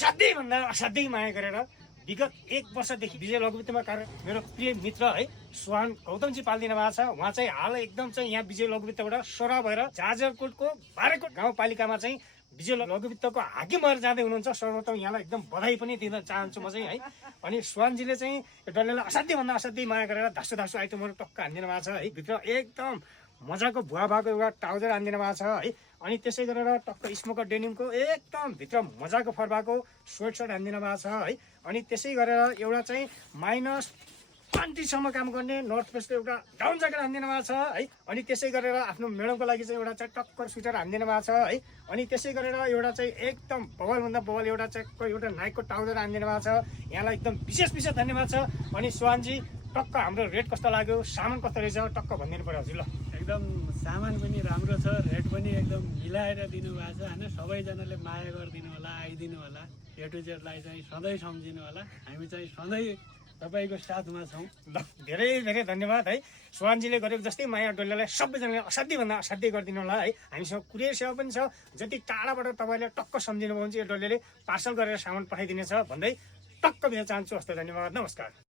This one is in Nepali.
असाध्यै भन्दा असाध्यै माया गरेर विगत 1 वर्षदेखि विजय लघुवित्तमा कार्य मेरो प्रिय मित्र है सुहान गौतमजी पालिदिनु भएको छ। उहाँ चाहिँ हाल एकदम चाहिँ यहाँ विजय लघुवित्तबाट सोरा भएर जाजरकोटको बारेकोट गाउँपालिकामा चाहिँ विजय लघुवित्तको हाकिम भएर जाँदै हुनुहुन्छ। सर्वप्रथम यहाँलाई एकदम बधाई पनि दिन चाहन्छु म चाहिँ है। अनि सुहानजीले चाहिँ यो डल्लेलाई असाध्यै भन्दा असाध्यै माया गरेर धासु धासु आइटमहरू टक्क हानिदिनु भएको छ है। भित्र एकदम मजाको भुवा भएको एउटा ट्राउजर हानिदिनु भएको छ है। अनि त्यसै गरेर टक्क स्मोकर डेनिमको एकदम भित्र मजाको फर भएको स्वेट सर्ट हानिदिनु भएको छ है। अनि त्यसै गरेर एउटा चाहिँ -20 काम गर्ने नर्थ फेसको एउटा डाउन ज्याकेट हानिदिनु भएको छ है। अनि त्यसै गरेर आफ्नो म्याडमको लागि चाहिँ एउटा चाहिँ टक्कर स्वेटर हानिदिनु भएको छ है। अनि त्यसै गरेर एउटा चाहिँ एकदम बबलभन्दा बबल एउटा चाहिँ एउटा नाइकको ट्राउजर हानिदिनु भएको छ। यहाँलाई एकदम विशेष धन्यवाद छ। अनि सुहानजी टक्क हाम्रो रेट कस्तो लाग्यो, सामान कस्तो रहेछ टक्क भनिदिनु पर्यो हजुर ल। एकदम सामान पनि राम्रो छ, रेट पनि एकदम मिलाएर दिनुभएको छ होइन। सबैजनाले माया गरिदिनु होला, आइदिनु होला। ए टु जेडलाई चाहिँ सधैँ सम्झिनु होला। हामी चाहिँ सधैँ तपाईँको साथमा छौँ। ल धेरै धन्यवाद है। सुहानजीले गरेको जस्तै माया डल्लेलाई सबैजनाले असाध्यै भन्दा असाध्यै गरिदिनु होला है। हामीसँग कुरियर सेवा पनि छ। जति टाढाबाट तपाईँले टक्क सम्झिनु भयो भने चाहिँ यो डल्लेले पार्सल गरेर सामान पठाइदिनेछ भन्दै टक्क बिदा चाहन्छु। हस्त धन्यवाद, नमस्कार।